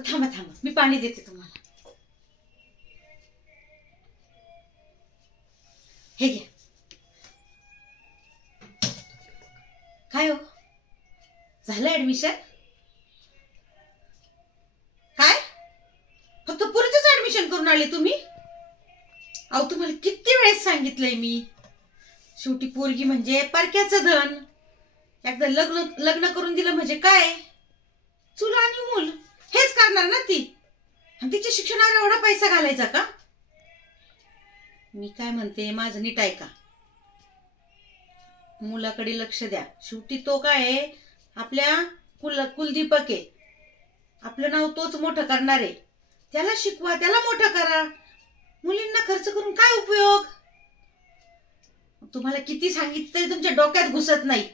थांबा थांबा, मी पाणी देते तुम्हाला. हे घ्या. काय हो, झालं ऍडमिशन? काय फक्त पुरीचंच ऍडमिशन करून आले तुम्ही? अहो तुम्हाला किती वेळेस सांगितलंय मी, शेवटी पोरगी म्हणजे परक्याचं धन. एकदा लग्न लग्न करून दिलं म्हणजे काय, चूल आणि मूल हेच करणार ना ती. आणि तिच्या शिक्षणावर एवढा पैसा घालायचा का? मी काय म्हणते, माझं नीट ऐका. मुलाकडे लक्ष द्या. शेवटी तो काय आहे, आपल्या कुलदीपक आहे. आपलं नाव तोच मोठं करणार आहे. त्याला शिकवा, त्याला मोठं करा. मुलींना खर्च करून काय उपयोग? तुम्हाला किती सांगितलं तरी तुमच्या डोक्यात घुसत नाही.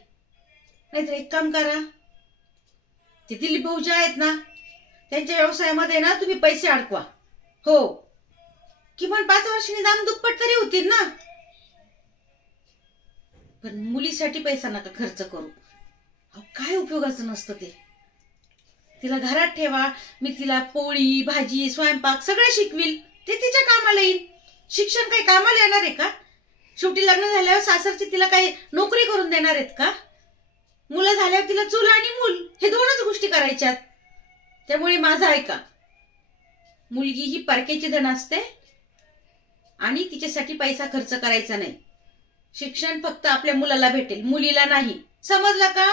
नाहीतर एक काम करा, ते दिलीप भाऊजी आहेत ना, त्यांच्या व्यवसायामध्ये ना तुम्ही पैसे अडकवा. हो, किमान 5 वर्षांनी दाम दुप्पट तरी होतील ना. पण मुलीसाठी पैसा नका खर्च करू. काय उपयोगाचं नसतं ते. तिला घरात ठेवा, मी तिला पोळी भाजी स्वयंपाक सगळं शिकविल. ते तिच्या कामाला येईल. शिक्षण काही कामाला येणार आहे का? शेवटी लग्न झाल्यावर सासरची तिला काही नोकरी करून देणार आहेत का? मुलं झाल्यावर तिला चूल आणि मूल हे दोनच गोष्टी करायच्यात. त्यामुळे माझं ऐका, मुलगी ही परक्याची धन असते आणि तिच्यासाठी पैसा खर्च करायचा नाही. शिक्षण फक्त आपल्या मुलाला भेटेल, मुलीला नाही. समजलं का?